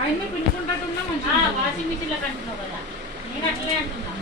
ఆయన్ని పిండుకుంటట్టున్నా మంచిగా washing machine లో కంటున్నావు కదా, నేను అట్లే అంటున్నా.